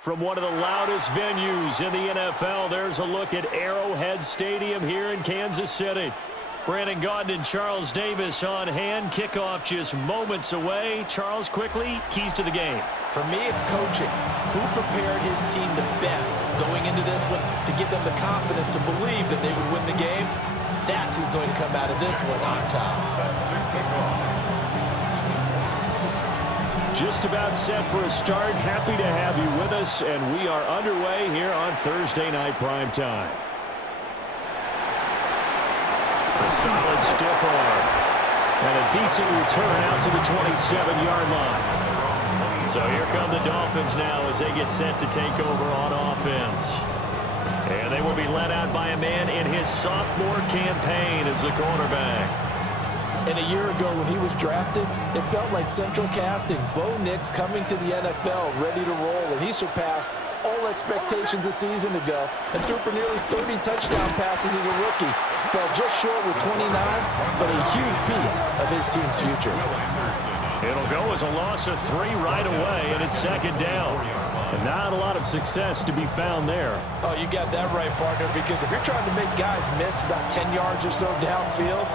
From one of the loudest venues in the NFL, there's a look at Arrowhead Stadium here in Kansas City. Brandon Gaudin and Charles Davis on hand. Kickoff just moments away. Charles, quickly, keys to the game. For me, it's coaching. Who prepared his team the best going into this one to give them the confidence to believe that they would win the game? That's who's going to come out of this one on top. Just about set for a start. Happy to have you with us, and we are underway here on Thursday Night Prime Time. A solid stiff arm. And a decent return out to the 27-yard line. So here come the Dolphins now as they get set to take over on offense. And they will be led out by a man in his sophomore campaign as the quarterback. And a year ago when he was drafted, it felt like central casting. Bo Nix coming to the NFL ready to roll, and he surpassed all expectations a season ago and threw for nearly 30 touchdown passes as a rookie. Fell just short with 29, but a huge piece of his team's future. It'll go as a loss of 3 right away, and it's second down. And not a lot of success to be found there. Oh, you got that right, partner, because if you're trying to make guys miss about 10 yards or so downfield,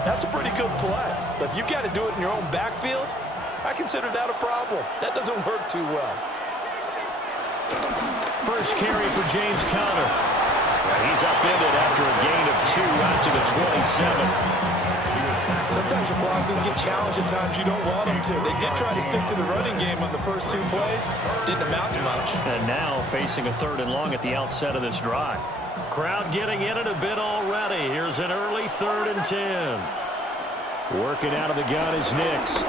that's a pretty good play. But if you got to do it in your own backfield, I consider that a problem. That doesn't work too well. First carry for James Conner. He's upended after a gain of 2 out to the 27. Sometimes your philosophies get challenged at times you don't want them to. They did try to stick to the running game on the first 2 plays. Didn't amount to much. And now facing a 3rd and long at the outset of this drive. Crowd getting in it a bit already. Here's an early 3rd and 10. Working out of the gun is Nix. Able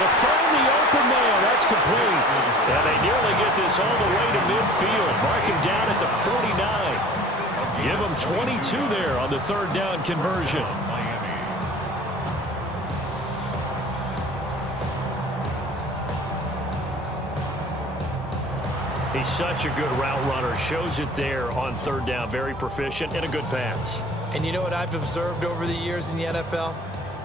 to find the open man. That's complete. And they nearly get this all the way to midfield. Mark him down at the 49. Give him 22 there on the 3rd down conversion. He's such a good route runner. Shows it there on 3rd down. Very proficient and a good pass. And you know what I've observed over the years in the NFL?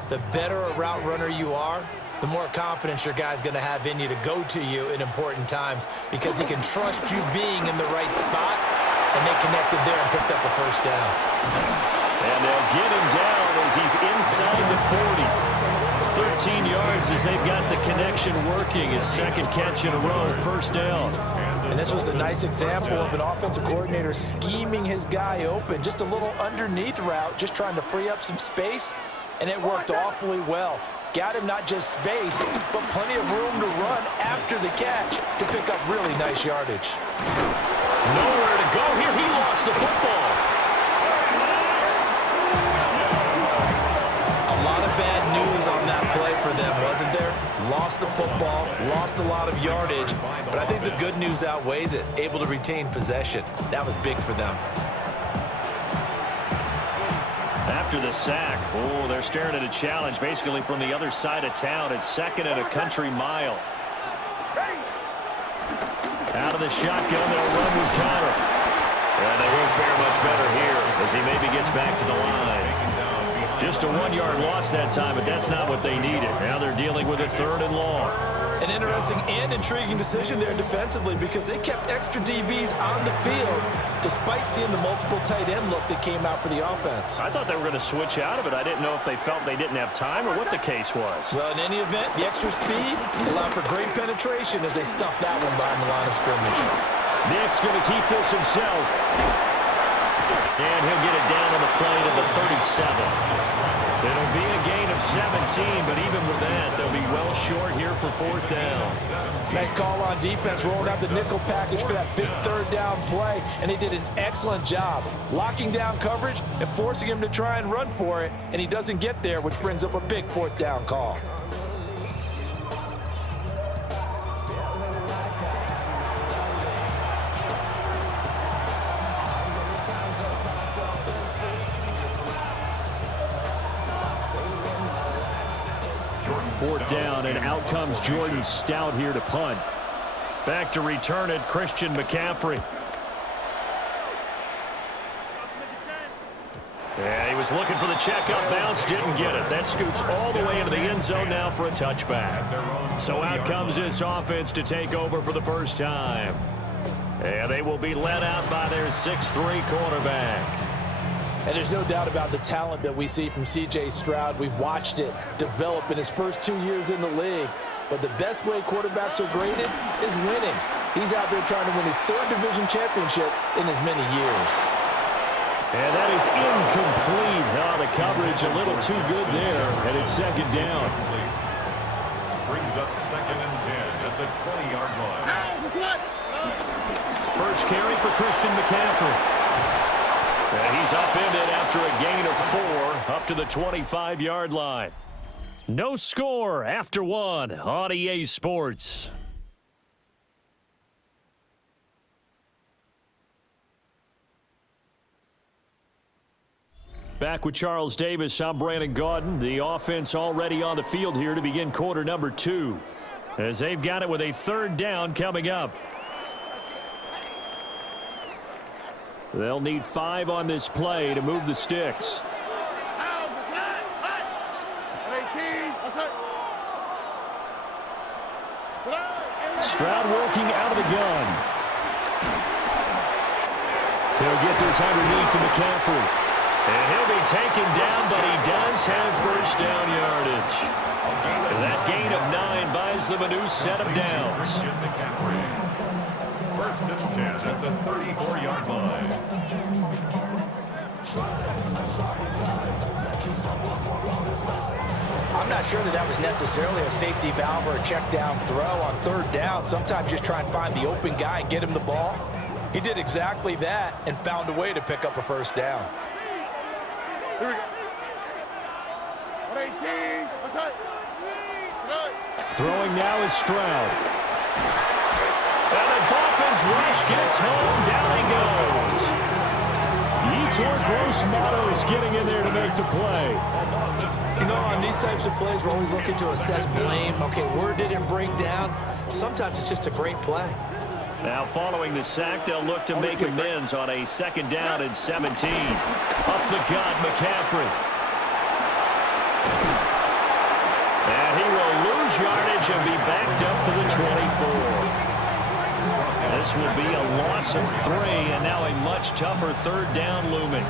The better a route runner you are, the more confidence your guy's going to have in you to go to you in important times because he can trust you being in the right spot, and they connected there and picked up a 1st down. And they'll get him down as he's inside the 40. 13 yards as they've got the connection working. His 2nd catch in a row, 1st down. And this was a nice example of an offensive coordinator scheming his guy open. Just a little underneath route, just trying to free up some space, and it worked awfully well. Got him not just space, but plenty of room to run after the catch to pick up really nice yardage. Nowhere to go here. He lost the football. A lot of bad news on that play for them, wasn't there? Lost the football, lost a lot of yardage, but I think the good news outweighs it. Able to retain possession. That was big for them. After the sack, oh, they're staring at a challenge basically from the other side of town. It's 2nd and a country mile. Out of the shotgun, they'll run with Conner. And they won't fare much better here as he maybe gets back to the line. Just a 1-yard loss that time, but that's not what they needed. Now they're dealing with a 3rd and long. An interesting and intriguing decision there defensively because they kept extra DBs on the field despite seeing the multiple tight end look that came out for the offense. I thought they were going to switch out of it. I didn't know if they felt they didn't have time or what the case was. Well, in any event, the extra speed allowed for great penetration as they stuffed that one behind the line of scrimmage. Nick's going to keep this himself. And he'll get it down on the play to the 37. It'll be a gain of 17, but even with that, they'll be well short here for 4th down. Nice call on defense, rolling out the nickel package for that big 3rd down play, and he did an excellent job locking down coverage and forcing him to try and run for it, and he doesn't get there, which brings up a big 4th down call. Fourth down, and out comes Jordan Stout here to punt. Back to return it, Christian McCaffrey. Yeah, he was looking for the checkup bounce, didn't get it. That scoots all the way into the end zone now for a touchback. So out comes this offense to take over for the first time. And they will be led out by their 6'3" quarterback. And there's no doubt about the talent that we see from C.J. Stroud. We've watched it develop in his first 2 years in the league. But the best way quarterbacks are graded is winning. He's out there trying to win his 3rd division championship in as many years. And that is incomplete. Oh, the coverage a little too good there, and it's 2nd down. Brings up 2nd and 10 at the 20-yard line. First carry for Christian McCaffrey. And he's upended after a gain of 4 up to the 25-yard line. No score after 1 on EA Sports. Back with Charles Davis, I'm Brandon Gaudin. The offense already on the field here to begin quarter number 2. As they've got it with a 3rd down coming up. They'll need 5 on this play to move the sticks. Stroud working out of the gun. He'll get this underneath to McCaffrey. And he'll be taken down, but he does have first down yardage. And that gain of 9 buys them a new set of downs. 1st and 10 at the 34-yard line. I'm not sure that was necessarily a safety valve or a check down throw on 3rd down. Sometimes just try and find the open guy and get him the ball. He did exactly that and found a way to pick up a first down. Here we go. 118. What's that? Throwing now is Stroud. And the Dolphins rush gets home. Down he goes. Yetur Gross-Matos getting in there to make the play. You know, on these types of plays, we're always looking to assess blame. Okay, where did it break down? Sometimes it's just a great play. Now following the sack, they'll look to make amends on a 2nd down and 17. Up the gut, McCaffrey. And he will lose yardage and be backed up to the 24. This will be a loss of 3, and now a much tougher 3rd down looming.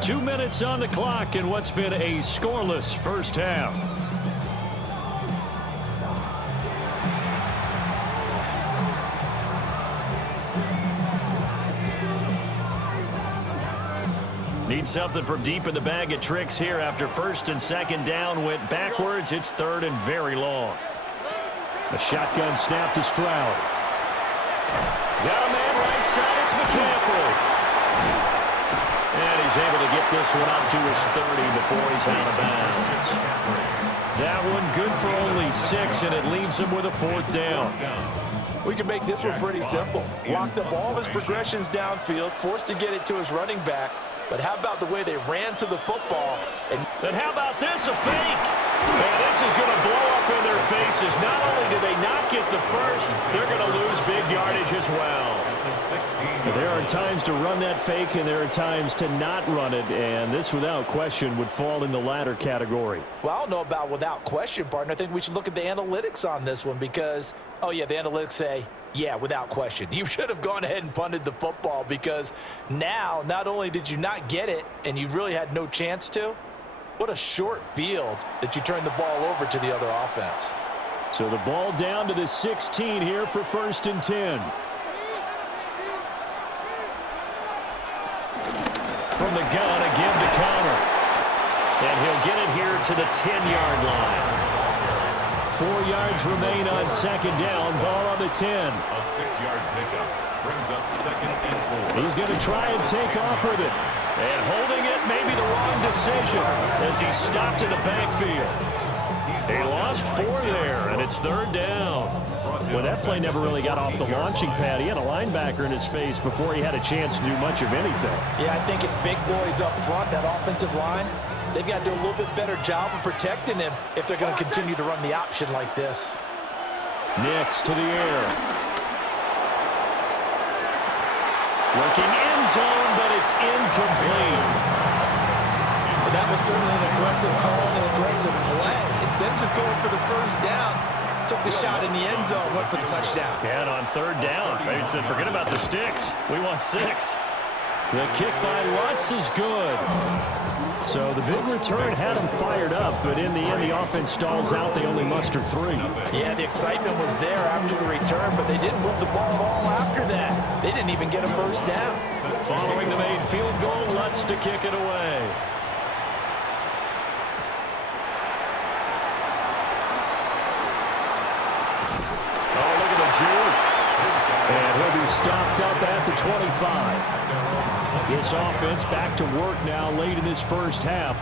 2 minutes on the clock in what's been a scoreless first half. Need something from deep in the bag of tricks here after 1st and 2nd down went backwards. It's 3rd and very long. A shotgun snap to Stroud. Got a man right side. It's McCaffrey. And he's able to get this one up to his 30 before he's out of bounds. That one good for only 6, and it leaves him with a 4th down. We can make this one pretty simple. Walked up all of his progressions downfield, forced to get it to his running back. But how about the way they ran to the football? And how about this, a fake? And this is going to blow up in their faces. Not only do they not get the first, they're going to lose big yardage as well. There are times to run that fake, and there are times to not run it, and this, without question, would fall in the latter category. Well, I don't know about without question, partner. I think we should look at the analytics on this one because, oh, yeah, the analytics say, yeah, without question. You should have gone ahead and punted the football because now not only did you not get it and you really had no chance to, what a short field that you turned the ball over to the other offense. So the ball down to the 16 here for 1st and 10. From the gun, again to counter. And he'll get it here to the 10-yard line. 4 yards remain on 2nd down. Ball on the 10. A 6-yard pickup brings up 2nd and 4. He's going to try and take off with it. And holding it may be the wrong decision as he stopped in the backfield. He lost 4 there, and it's 3rd down. Well, that play never really got off the launching pad. He had a linebacker in his face before he had a chance to do much of anything. Yeah, I think it's big boys up front, that offensive line. They've got to do a little bit better job of protecting him if they're going to continue to run the option like this. Next to the air. Looking end zone, but it's incomplete. Well, that was certainly an aggressive call and an aggressive play. Instead of just going for the first down, took the shot in the end zone, went for the touchdown. And on third down, maybe said, forget about the sticks. We want 6. The kick by Lutz is good. So the big return had them fired up, but in the end, the offense stalls out. They only muster 3. Yeah, the excitement was there after the return, but they didn't move the ball at all after that. They didn't even get a first down. Following the made field goal, Lutz to kick it away. Oh, look at the juke. And he'll be stopped up at the 25. This offense back to work now late in this first half.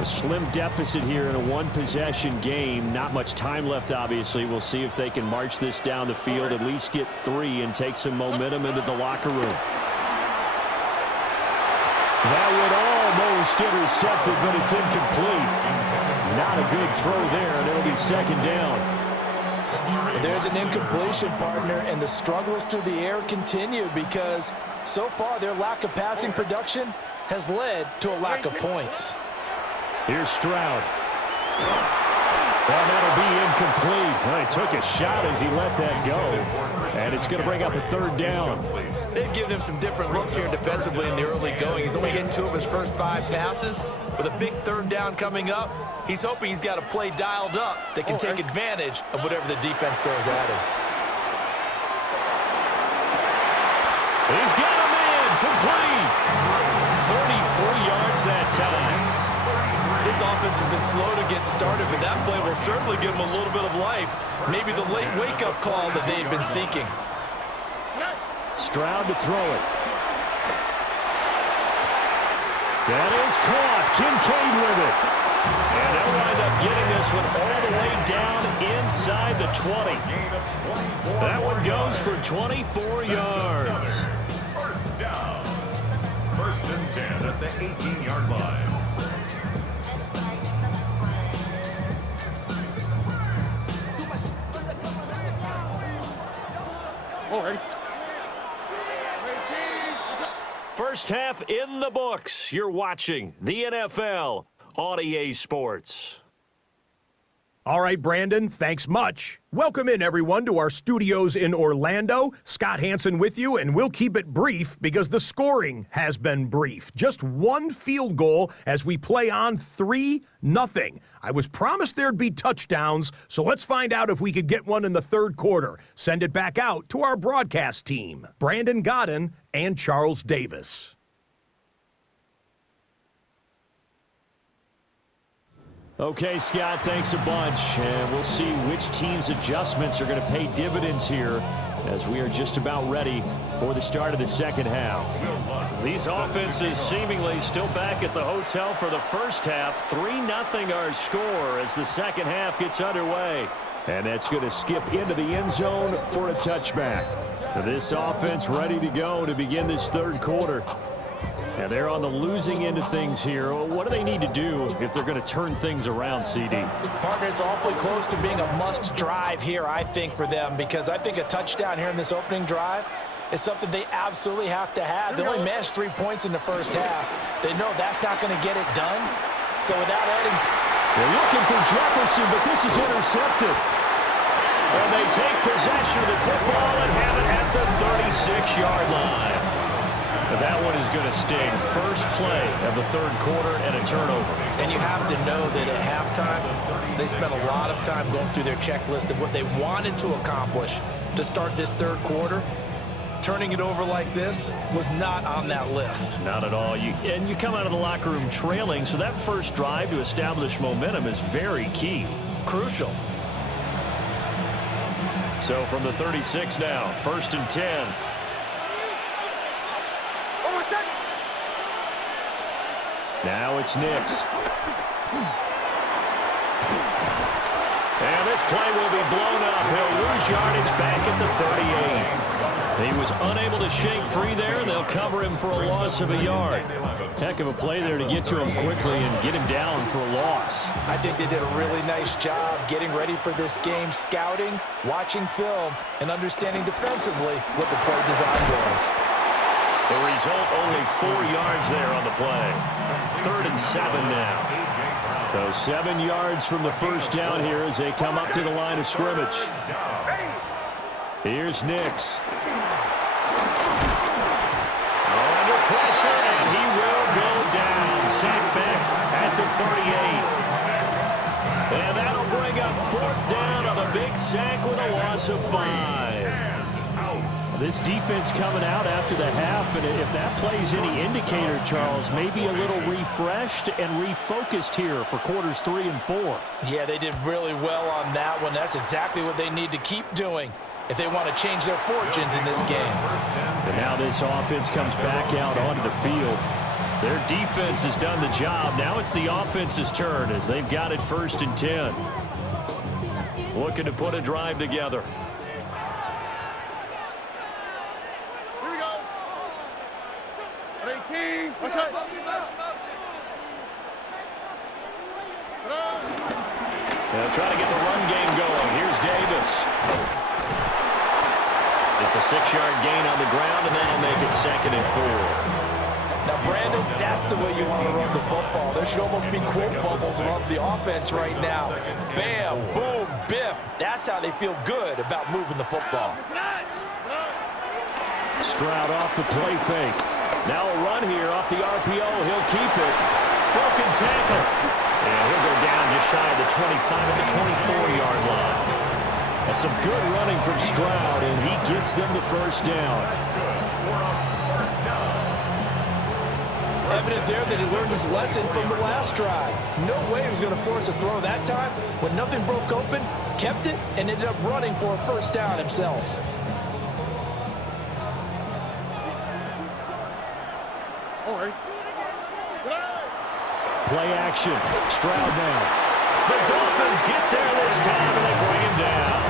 A slim deficit here in a one-possession game. Not much time left, obviously. We'll see if they can march this down the field, at least get 3 and take some momentum into the locker room. That would almost intercepted, but it's incomplete. Not a good throw there, and it'll be second down. There's an incompletion, partner, and the struggles through the air continue because so far their lack of passing production has led to a lack of points. Here's Stroud. Well, that'll be incomplete. Well, he took a shot as he let that go, and it's going to bring up a third down. They've given him some different looks here defensively in the early going. He's only hit 2 of his first 5 passes. With a big third down coming up, he's hoping he's got a play dialed up that can take advantage of whatever the defense throws at him. He's got him in. Complete. 34 yards that time. This offense has been slow to get started, but that play will certainly give them a little bit of life. Maybe the late wake-up call that they've been seeking. Stroud to throw it. That is caught. Kincaid with it. And they'll wind up getting this one all the way down inside the 20. That one goes for 24 yards. First down. 1st and 10 at the 18-yard line. Alright. First half in the books. You're watching the NFL on EA Sports. All right, Brandon, thanks much. Welcome in, everyone, to our studios in Orlando. Scott Hansen with you, and we'll keep it brief because the scoring has been brief. Just 1 field goal as we play on 3-0. I was promised there'd be touchdowns, so let's find out if we could get one in the third quarter. Send it back out to our broadcast team, Brandon Godden and Charles Davis. Okay, Scott, thanks a bunch. And we'll see which team's adjustments are going to pay dividends here as we are just about ready for the start of the second half. These offenses seemingly still back at the hotel for the first half. 3-0 our score as the second half gets underway. And that's going to skip into the end zone for a touchback. This offense ready to go to begin this third quarter. And they're on the losing end of things here. What do they need to do if they're going to turn things around, CD? Partner, it's awfully close to being a must drive here, I think, for them, because I think a touchdown here in this opening drive is something they absolutely have to have. They only managed 3 points in the first half. They know that's not going to get it done. So without adding... They're looking for Jefferson, but this is intercepted. And they take possession of the football and have it at the 36-yard line. But that one is going to sting. First play of the third quarter and a turnover. And you have to know that at halftime, they spent a lot of time going through their checklist of what they wanted to accomplish to start this third quarter. Turning it over like this was not on that list. Not at all. And you come out of the locker room trailing, so that first drive to establish momentum is very key. Crucial. So from the 36 now, 1st and 10. Now it's Nix. And this play will be blown up. He'll lose yardage back at the 38. He was unable to shake free there, and they'll cover him for a loss of a yard. Heck of a play there to get to him quickly and get him down for a loss. I think they did a really nice job getting ready for this game, scouting, watching film, and understanding defensively what the play design was. The result, only 4 yards there on the play. 3rd and 7 now. So 7 yards from the first down here as they come up to the line of scrimmage. Here's Nix. Under pressure, and he will go down. Sacked back at the 38. And that'll bring up 4th down on a big sack with a loss of 5. This defense coming out after the half, and if that plays any indicator, Charles, maybe a little refreshed and refocused here for quarters 3 and 4. Yeah, they did really well on that one. That's exactly what they need to keep doing if they want to change their fortunes in this game. And now this offense comes back out onto the field. Their defense has done the job. Now it's the offense's turn as they've got it 1st and 10. Looking to put a drive together. They'll try to get the run game going. Here's Davis. It's a 6-yard gain on the ground, and that'll make it 2nd and 4. Now, Brandon, that's the way you want to run the football. There should almost be quote bubbles above the offense right now. Bam, boom, biff. That's how they feel good about moving the football. Stroud off the play fake. Now a run here off the RPO. He'll keep it. Broken tackle. And he'll go down just shy of the 25 at the 24-yard line. That's some good running from Stroud, and he gets them the 1st down. Evident there that he learned his lesson from the last drive. No way he was going to force a throw that time. When nothing broke open, kept it, and ended up running for a 1st down himself. Play action. Stroud now. The Dolphins get there this time, and they bring him down.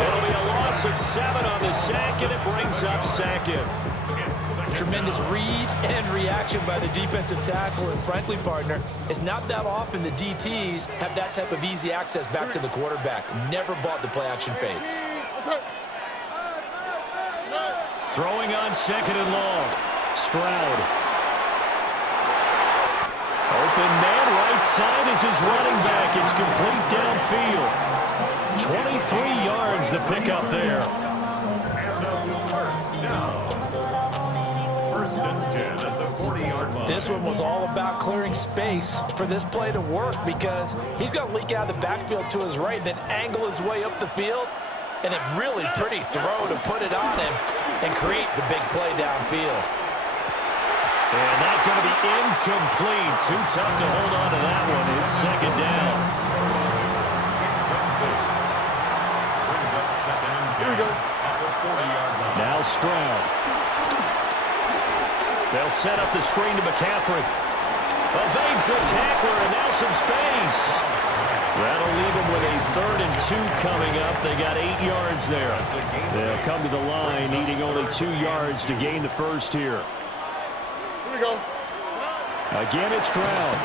It'll be a loss of 7 on the sack, and it brings up 2nd. Tremendous read and reaction by the defensive tackle, and frankly, partner, it's not that often the DTs have that type of easy access back to the quarterback. Never bought the play-action fade. Throwing on 2nd and long. Stroud. Open man, right side is his running back. It's complete downfield. 23 yards the pickup there. This one was all about clearing space for this play to work because he's going to leak out of the backfield to his right, then angle his way up the field, and a really pretty throw to put it on him and create the big play downfield. And that's going to be incomplete. Too tough to hold on to that one. It's 2nd down. Here we go. Now Stroud. They'll set up the screen to McCaffrey. Evades the tackler, and now some space. That'll leave them with a 3rd and 2 coming up. They got 8 yards there. They'll come to the line, needing only 2 yards to gain the 1st here. Here we go. Again, it's Stroud.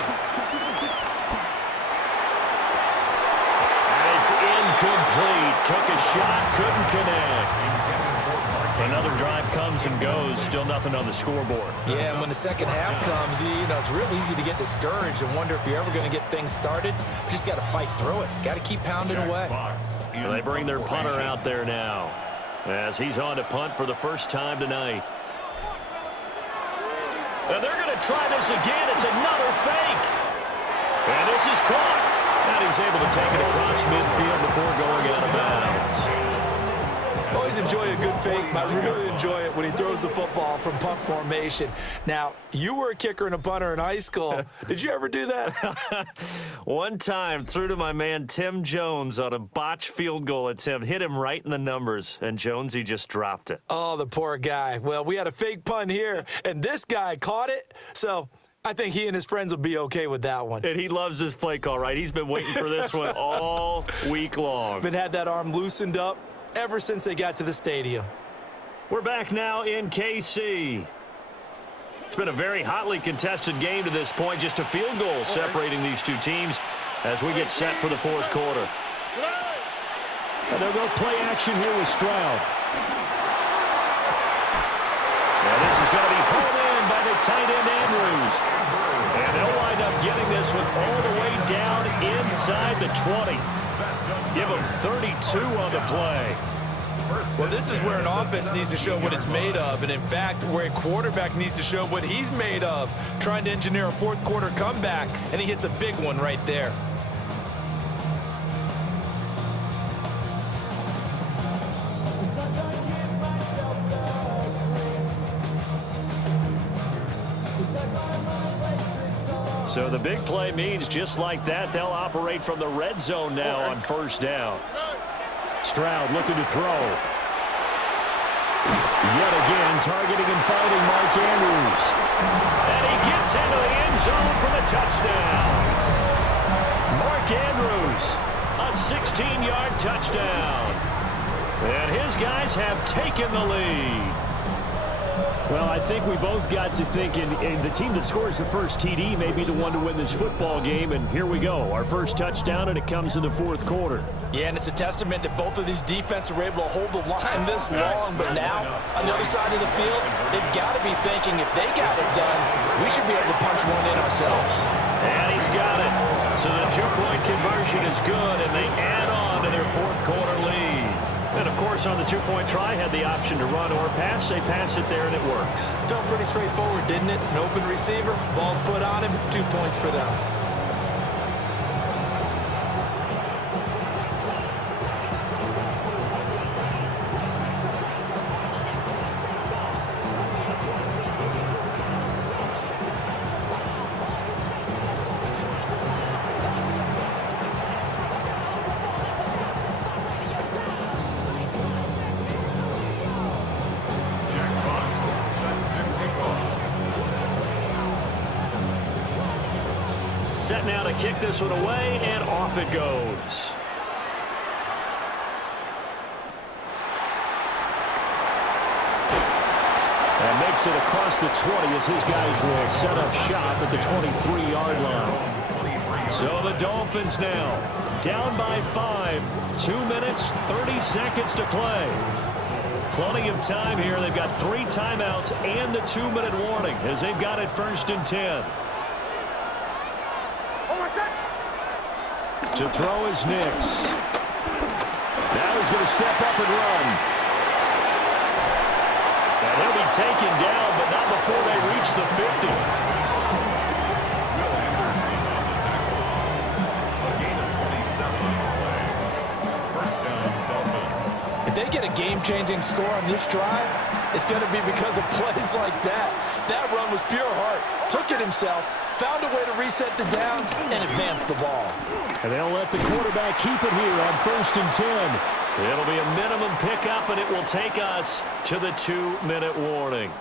And it's incomplete. Took a shot, couldn't connect. Another drive comes and goes. Still nothing on the scoreboard. Yeah, and when the second half comes, you know, it's real easy to get discouraged and wonder if you're ever going to get things started. You just got to fight through it. Got to keep pounding away. Well, they bring their punter out there now as he's on to punt for the first time tonight. And they're going to try this again. It's another fake. And this is caught. And he's able to take it across midfield before going out of bounds. Always enjoy a good fake, but I really enjoy it when he throws the football from punt formation. Now, you were a kicker and a punter in high school. Did you ever do that? One time, threw to my man Tim Jones on a botched field goal attempt. Hit him right in the numbers, and Jonesy just dropped it. Oh, the poor guy. Well, we had a fake punt here, and this guy caught it, so I think he and his friends will be okay with that one. And he loves this play call, right? He's been waiting for this one all week long. Been had that arm loosened up ever since they got to the stadium. We're back now in KC. It's been a very hotly contested game to this point. Just a field goal separating these two teams as we get set for the 4th quarter. And they'll go play action here with Stroud. is going to be pulled in by the tight end Andrews. And they'll wind up getting this one all the way down inside the 20. Give them 32 on the play. Well, this is where an offense needs to show what it's made of, and in fact, where a quarterback needs to show what he's made of, trying to engineer a fourth quarter comeback, and he hits a big one right there. So the big play means just like that, they'll operate from the red zone now on first down. Stroud looking to throw. Yet again, targeting and finding Mark Andrews. And he gets into the end zone for the touchdown. Mark Andrews, a 16-yard touchdown. And his guys have taken the lead. Well, I think we both got to thinking the team that scores the first TD may be the one to win this football game, and here we go. Our first touchdown, and it comes in the fourth quarter. Yeah, and it's a testament that both of these defenses were able to hold the line this long, but now, on the other side of the field, they've got to be thinking if they got it done, we should be able to punch one in ourselves. And he's got it. So the two-point conversion is good, and they add on to their fourth quarter lead. And, of course, on the two-point try, had the option to run or pass. They pass it there, and it works. Felt pretty straightforward, didn't it? An open receiver, ball's put on him, 2 points for them. Set now to kick this one away, and off it goes. And makes it across the 20 as his guys will set up shop at the 23-yard line. So the Dolphins now down by 5, 2 minutes, 30 seconds to play. Plenty of time here. They've got 3 timeouts and the 2-minute warning as they've got it 1st and 10. To throw is Nix. Now he's going to step up and run. And he'll be taken down, but not before they reach the 50. If they get a game-changing score on this drive, it's going to be because of plays like that. That run was pure heart. Took it himself, found a way to reset the downs, and advance the ball. And they'll let the quarterback keep it here on 1st and 10. It'll be a minimum pickup, and it will take us to the 2-minute warning.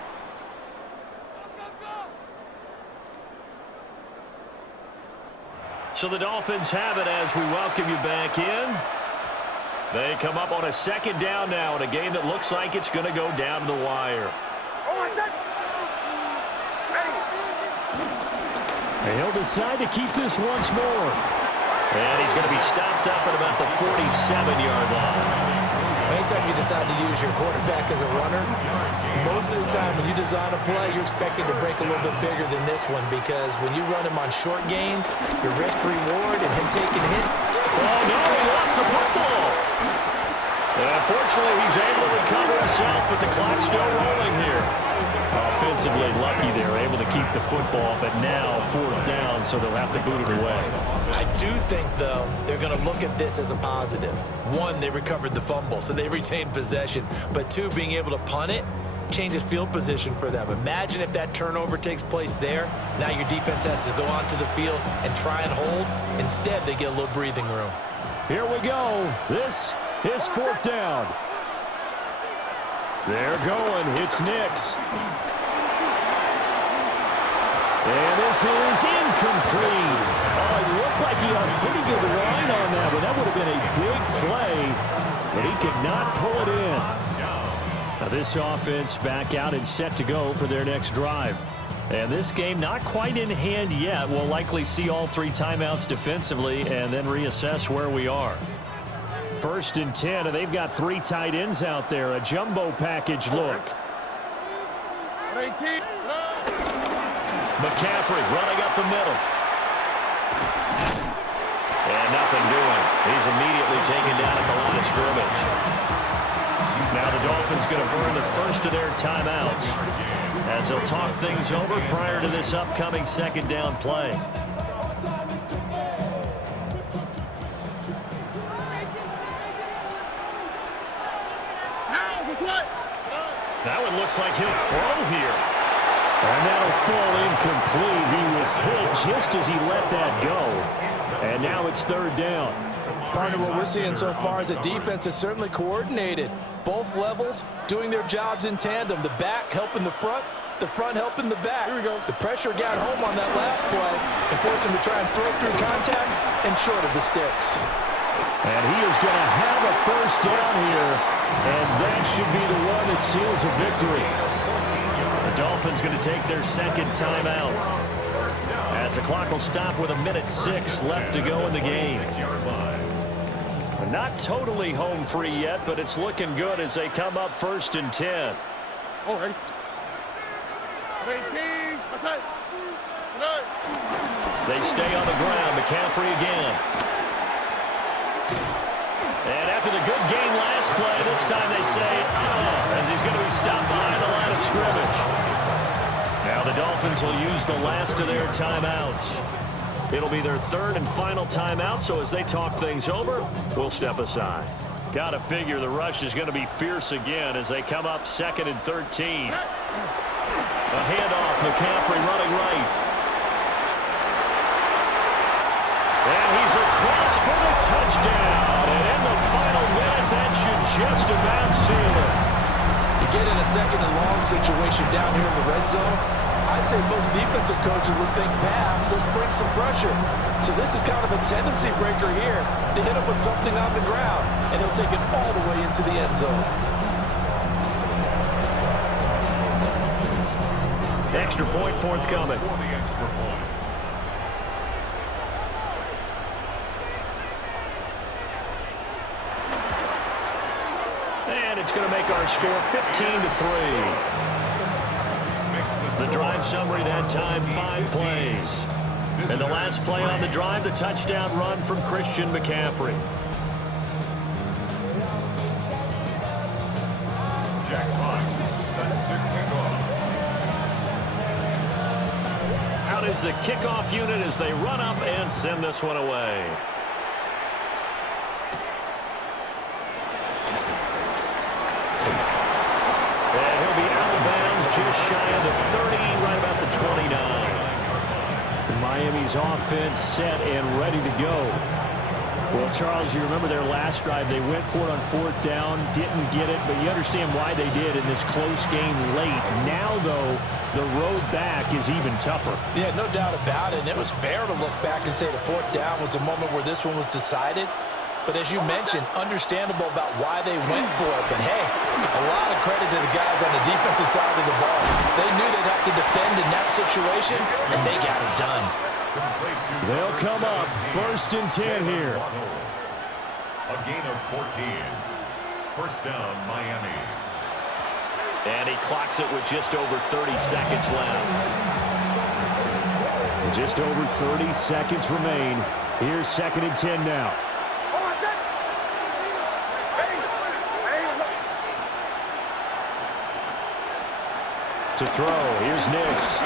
So the Dolphins have it as we welcome you back in. They come up on a 2nd down now in a game that looks like it's going to go down to the wire. And he'll decide to keep this once more. And he's going to be stopped up at about the 47-yard line. Anytime you decide to use your quarterback as a runner, most of the time when you design a play, you're expecting to break a little bit bigger than this one because when you run him on short gains, your risk-reward and him taking a hit. Oh, no, he lost the football. And unfortunately, he's able to recover himself, but the clock's still rolling here. Offensively lucky they're able to keep the football, but now 4th down, so they'll have to boot it away. I do think, though, they're going to look at this as a positive. 1, they recovered the fumble, so they retained possession. But 2, being able to punt it changes field position for them. Imagine if that turnover takes place there. Now your defense has to go onto the field and try and hold. Instead, they get a little breathing room. Here we go. This is 4th down. They're going. It's Nix. And this is incomplete. Oh, it looked like he had a pretty good line on that, but that would have been a big play. But he could not pull it in. Now this offense back out and set to go for their next drive. And this game not quite in hand yet. We'll likely see all 3 timeouts defensively and then reassess where we are. 1st and 10, and they've got 3 tight ends out there. A jumbo package look. McCaffrey running up the middle. And nothing doing. He's immediately taken down at the line of scrimmage. Now the Dolphins going to burn the first of their timeouts as they'll talk things over prior to this upcoming second down play. Now it looks like he'll throw here. And that'll fall incomplete. He was hit just as he let that go. And now it's third down. Partner, what we're seeing so far is the defense is certainly coordinated. Both levels doing their jobs in tandem. The back helping the front helping the back. Here we go. The pressure got home on that last play and forced him to try and throw through contact and short of the sticks. And he is going to have a first down here. And that should be the one that seals a victory. The Dolphins going to take their second timeout as the clock will stop with 1:06 left to go in the game. Not totally home free yet, but it's looking good as they come up 1st and 10. Oh, ready? 18. What's that? They stay on the ground. McCaffrey again. And after the good gain last play, this time they say, as he's going to be stopped behind the line of scrimmage. Now the Dolphins will use the last of their timeouts. It'll be their third and final timeout, so as they talk things over, we'll step aside. Got to figure the rush is going to be fierce again as they come up 2nd and 13. A handoff, McCaffrey running right. And he's across for the touchdown. And in the final minute, that should just about seal it. You get in a second and long situation down here in the red zone, I'd say most defensive coaches would think pass, let's bring some pressure. So this is kind of a tendency breaker here to hit him with something on the ground, and he'll take it all the way into the end zone. Extra point forthcoming. For the extra point. And it's going to make our score 15-3. The drive summary that time, 5 plays. And the last play on the drive, the touchdown run from Christian McCaffrey. Jack Fox set to kick off. Out is the kickoff unit as they run up and send this one away. And he'll be out of bounds just shy of the 30, right about the 29. Miami's offense set and ready to go. Well, Charles, you remember their last drive. They went for it on 4th down, didn't get it, but you understand why they did in this close game late. Now, though, the road back is even tougher. Yeah, no doubt about it. And it was fair to look back and say the 4th down was the moment where this one was decided. But as you mentioned, understandable about why they went for it. But, hey, a lot of credit to the guys on the defensive side of the ball. They knew they'd have to defend in that situation, and they got it done. They'll come up 1st and 10 here. A gain of 14. First down, Miami. And he clocks it with just over 30 seconds left. Just over 30 seconds remain. Here's 2nd and 10 now. To throw, here's Nix.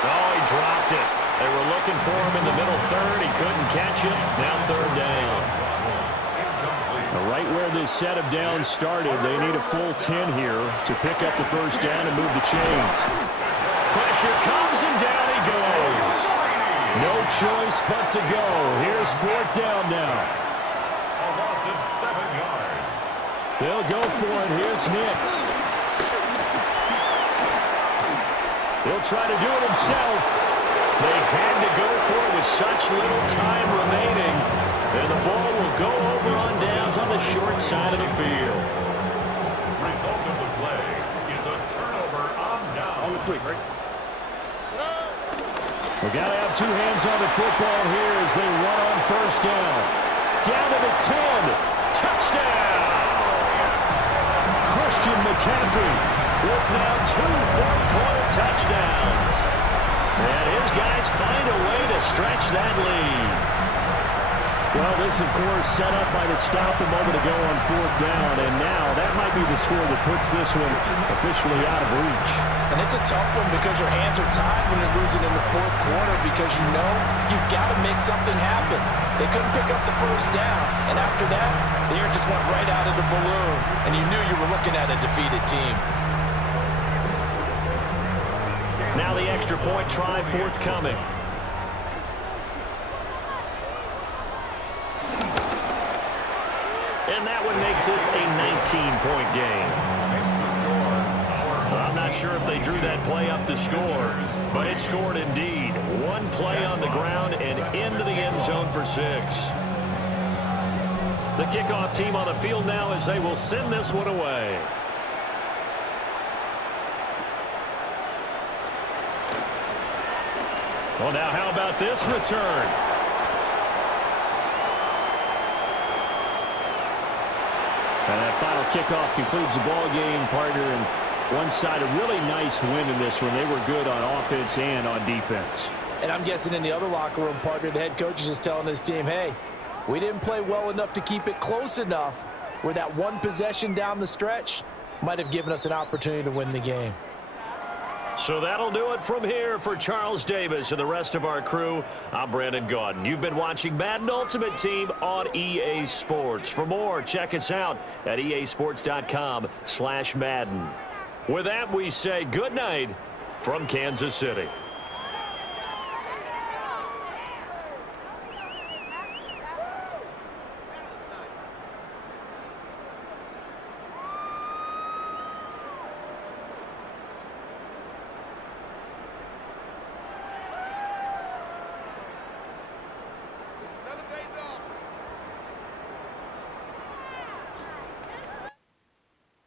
Oh, he dropped it. They were looking for him in the middle third. He couldn't catch it. Now 3rd down. Right where this set of downs started, they need a full 10 here to pick up the first down and move the chains. Pressure comes and down he goes. No choice but to go. Here's 4th down now. A loss of 7 yards. They'll go for it. Here's Nix. He'll try to do it himself. They had to go for it with such little time remaining. And the ball will go over on downs on the short side of the field. Result of the play is a turnover on down. On the quick, right? We got to have 2 hands on the football here as they run on 1st down. Down to the 10. Touchdown! Christian McCaffrey. with now 2 fourth-quarter touchdowns. And his guys find a way to stretch that lead. Well, this, of course, set up by the stop a moment ago on 4th down, and now that might be the score that puts this one officially out of reach. And it's a tough one because your hands are tied when you're losing in the 4th quarter because you know you've got to make something happen. They couldn't pick up the first down, and after that, the air just went right out of the balloon, and you knew you were looking at a defeated team. Now the extra point try forthcoming. And that one makes this a 19-point game. I'm not sure if they drew that play up to score, but it scored indeed. One play on the ground and into the end zone for 6. The kickoff team on the field now as they will send this one away. Well, now how about this return? And that final kickoff concludes the ball game, partner, and one side a really nice win in this one. They were good on offense and on defense. And I'm guessing in the other locker room, partner, the head coach is just telling his team, hey, we didn't play well enough to keep it close enough where that one possession down the stretch might have given us an opportunity to win the game. So that'll do it from here for Charles Davis and the rest of our crew. I'm Brandon Gaudin. You've been watching Madden Ultimate Team on EA Sports. For more, check us out at easports.com/Madden. With that, we say good night from Kansas City.